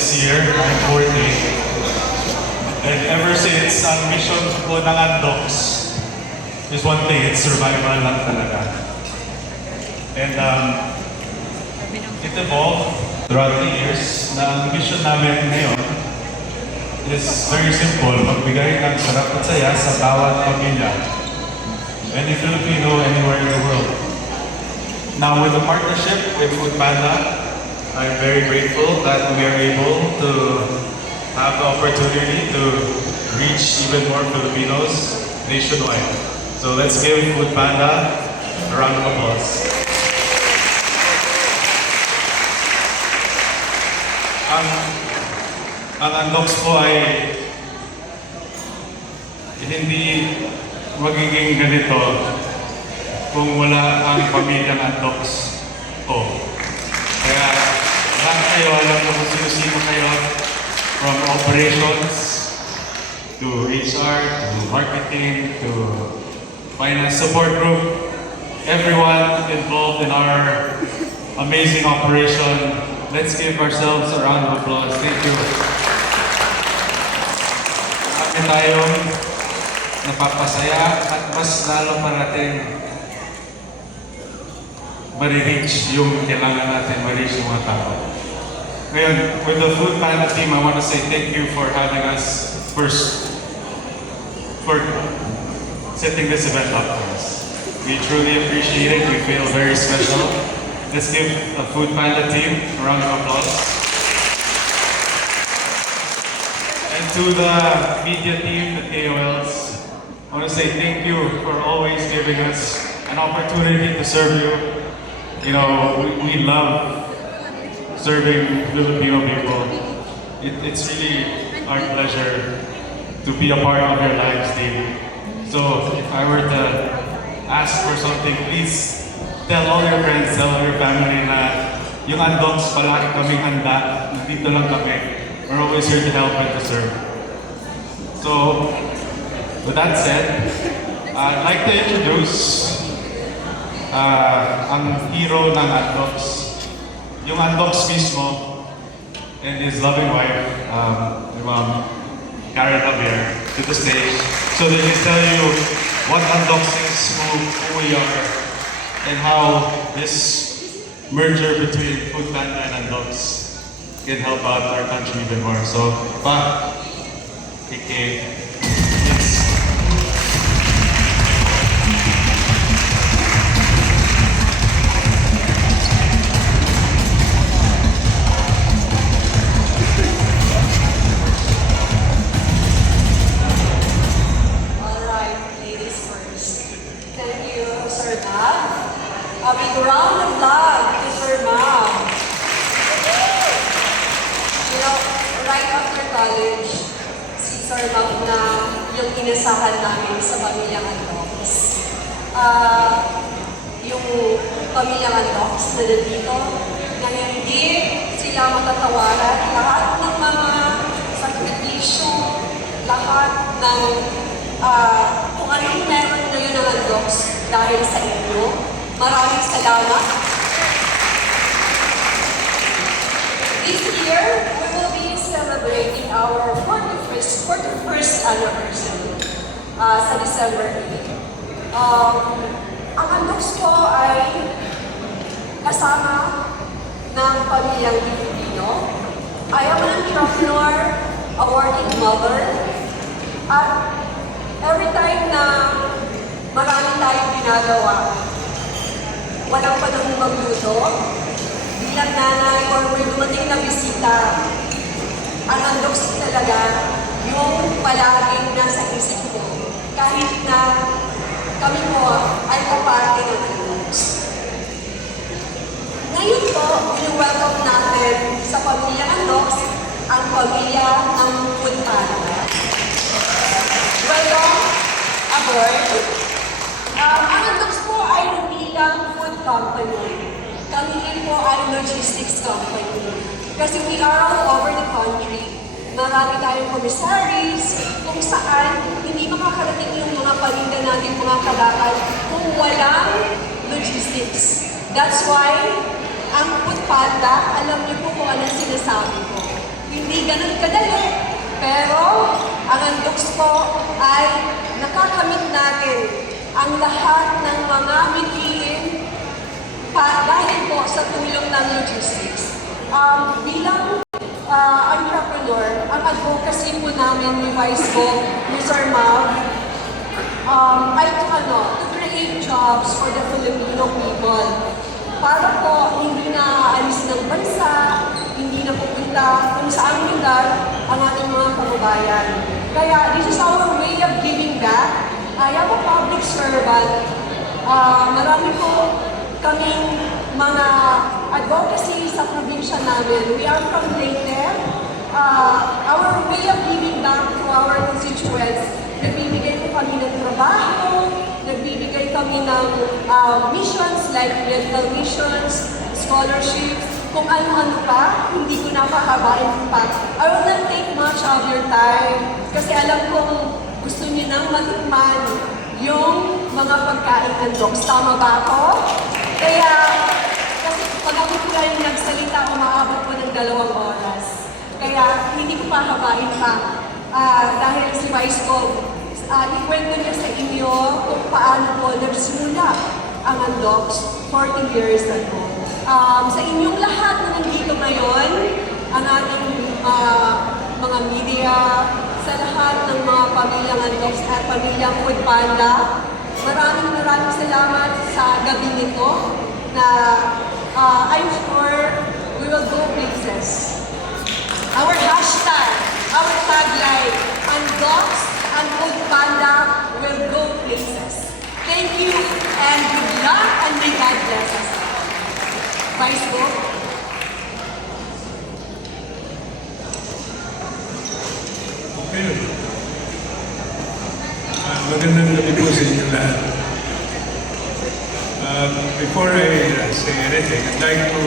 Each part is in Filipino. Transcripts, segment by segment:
this year, I'm 40. And ever since ang mission ko ng Andox is one thing, it's survival lang talaga. And it evolved throughout the years na ang mission namin ngayon is very simple, magbigay ng sarap at saya sa bawat pamilya. Any Filipino, anywhere in the world. Now with the partnership with Foodpanda, I'm very grateful that we are able to have the opportunity to reach even more Filipinos nationwide. So let's give Foodpanda a round of applause. Ang Andox po ay hindi magiging ganito kung wala ang pamilyang Andox ko. Kaya lahat kayo, alam ko kung sino-sino kayo, from operations to HR, to marketing, to finance support group, everyone involved in our amazing operation. Let's give ourselves a round of applause. Thank you. Marami tayong napapasaya at mas lalo parating ma-reach yung kailangan natin, ma-reach yung mga tao. Ngayon, with the Foodpanda team, I want to say thank you for having us first, for setting this event up for us. We truly appreciate it. We feel very special. Let's give the Foodpanda team a round of applause. And to the media team, the KOLs, I want to say thank you for always giving us an opportunity to serve you. You know, we love serving Filipino people. It's really our pleasure to be a part of your lives daily. So if I were to ask for something, please tell all your friends, tell all your family na yung Andox, palagi kaming handa, nandito lang kami. We're always here to help and to serve. So, with that said, I'd like to introduce ang hero ng Andox. Yung Andox mismo and his loving wife, Ma'am Karen Javier, to the stage so they can tell you what Andox is, who we are, and how this merger between Foodpanda and Andox can help out our country even more. So, Pa, KK, please. A big round of love to Sir Ma'am. You know, right after college, si Sir Ma'am na yung inasahan namin sa pamilyang Andox. Yung pamilyang Andox na nandito, na hindi sila matatawaran, lahat ng mga sakripisyo, lahat ng kung anong meron ngayon ng Andox dahil sa inyo. Maraming salamat. This year, we will be celebrating our 41st anniversary sa December 8. Ang Andox ko ay kasama ng pamilyang Pilipino. I am an entrepreneur, a working mother, at every time na marami tayong ginagawa, walang panahon magluto, bilang nanay or may dumating na bisita, ang Andox talaga yung palaging nasa isip ko. Kahit na kami po ay kaparte ng Andox. Ngayon po, welcome natin sa pamilya Andox ang pamilya ng Foodpanda. Welcome aboard. Ang Andox po ay hindi lang food company. Kami rin po ay logistics company. Kasi we are all over the country. Marami tayong commissaries kung saan hindi makakarating yung mga paninda natin, mga kalakal, kung walang logistics. That's why, ang Foodpanda, alam niyo po kung anong sinasabi ko. We hindi ganun kadali. Pero ang Andoks po ay nakakamit natin ang lahat ng mga mithiin dahil po sa tulong ng logistics. Bilang entrepreneur, ang advocacy po namin ni Vice Gov, Mr. Mav, ay to create jobs for the Filipino people. Para po hindi na alis ng bansa, hindi na pupunta kung saan lugar ang ating mga kababayan. Kaya this is our way of giving back. I am a public servant. Marami po kaming mga advocacy sa probinsya namin. We are from Leyte. Our way of giving back to our constituents, nagbibigay po kami ng trabaho, nagbibigay kami ng missions like medical missions, scholarships, kung ano-ano pa, hindi ko napahabain pa. I will not take much of your time kasi alam kong gusto niyo nang matikman yung mga pagkain ng dogs. Tama ba ako? Kaya, kasi pag ako po yung nagsalita, umaabot po ng 2 oras. Kaya hindi ko pahabain pa dahil si Vice Gov, ikwento niya sa inyo kung paano po nagsimula ang Andoks 40 years ago. Sa inyong lahat na nandito ngayon, ang ating mga media, sa lahat ng mga pamilyang Andoks at pamilyang Food Panda, maraming salamat sa gabi nito na I'm sure we will go places. Our hashtag, our tagline, Andoks and Food Panda will go places. Thank you and good luck and may God bless us. Vice Gov. Okay. Magandang gabi po sa inyo lahat. Before I say anything, I'd like to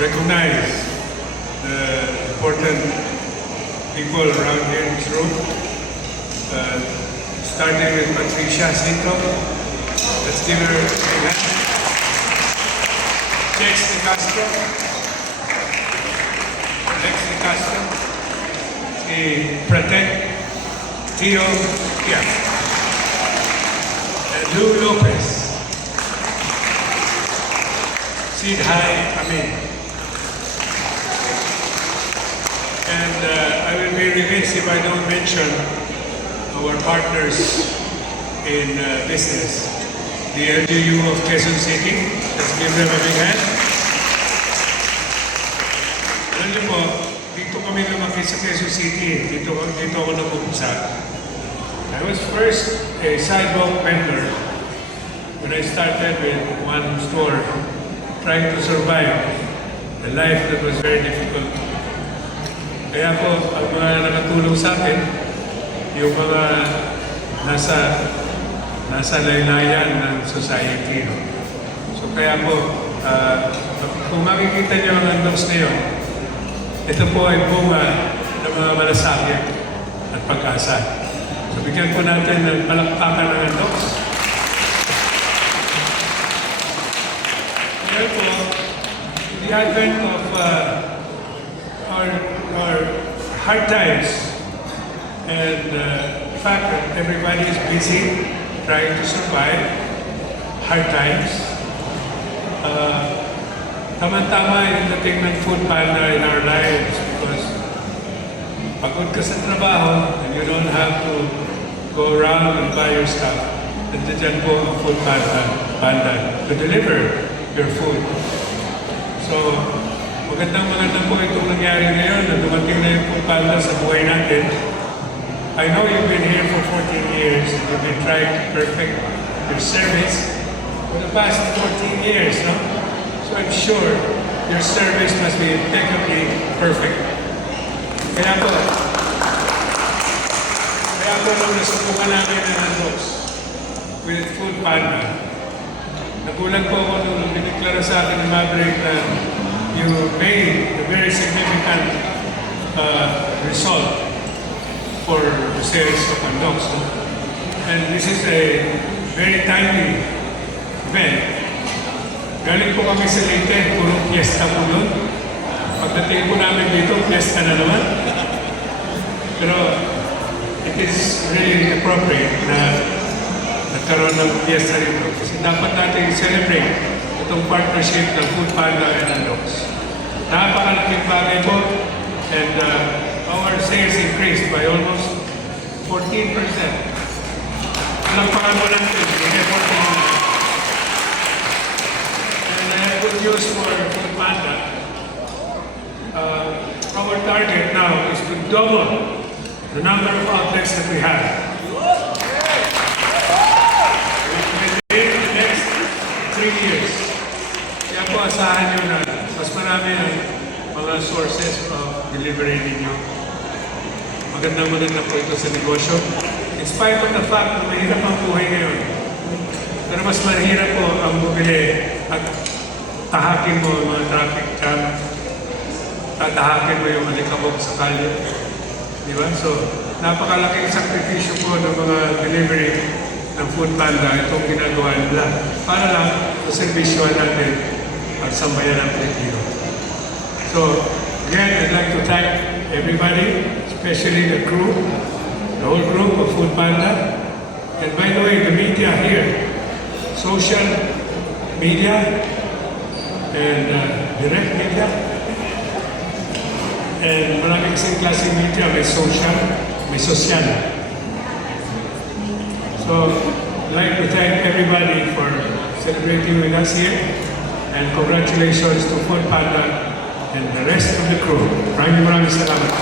recognize the important people around here in this room. Starting with Patricia Cinto. Let's give her a big hand. Lex de Castro. Lex de Castro. Si Pratek Tio Kia. And Lou Lopez. Sid Hai Amin. And I will be remiss if I don't mention our partners in business, the LGU of Quezon City. Let's give them a big hand. Alam niyo po, dito kami lumaki sa Quezon City. Dito ako nag-umpisa. I was first a sidewalk vendor when I started with one store, trying to survive a life that was very difficult. Kaya po, ang mga nakatulong sa akin, yung mga nasa laylayan ng society. No? So kaya po, kung makikita niyo ang Andoks na yun, ito po ay bunga ng mga malasakit at pag-asa. So bigyan po natin ng palakpakan ng Andoks. Kaya po, the advent of our hard times and the fact that everybody is busy trying to survive hard times. Tama-tama yung dating ng Food Panda in our lives because pagod ka sa trabaho and you don't have to go around and buy your stuff. Nandiyan po ang Food Panda to deliver your food. So, magandang po itong nangyari ngayon na dumating na yung Food Panda sa buhay natin. I know you've been here for 14 years and you've been trying to perfect your service for the past 14 years, no? So I'm sure your service must be impeccably perfect. Kaya po nung nasubukan namin ang Andoks with Food Panda, nagulat po ako nung diniklara sa akin ni Maverick na you made a very significant result for the sales of Andoks. No? And this is a very timely event. Galing po kami sa Leyte, puro fiesta po nun. Pagdating po namin dito, fiesta na naman. Pero it is really appropriate na nagkaroon ng fiesta rito. Kasi dapat natin i-celebrate itong partnership ng Food Panda and Andox. Napakalaking bagay po and our sales increased by almost 14%. Palakpakan mo natin, yung effort mo. And I have good news for Food Panda. Our target now is to double the number of outlets that we have. Within the next 3 years. Kaya po asahan nyo na mas marami ang mga sources of delivery ninyo. Maganda po ito sa negosyo. In spite of the fact na mahirap ang buhay ngayon, pero mas mahirap po ang bumili at tahakin mo ang mga traffic jam, tatahakin mo yung alikabok sa kalye. Di ba? So, napakalaking sakripisyo po ng mga delivery ng Food Panda itong ginagawa nila para lang sa servisyoan natin ang sambayan ng Pilipino. So, again, I'd like to thank everybody, especially the crew, the whole group of Food Panda. And by the way, the media here, social media and direct media, and maraming kasing klaseng media, may social, may social. So, I'd like to thank everybody for celebrating with us here, and congratulations to Food Panda and the rest of the crew. Maraming salamat.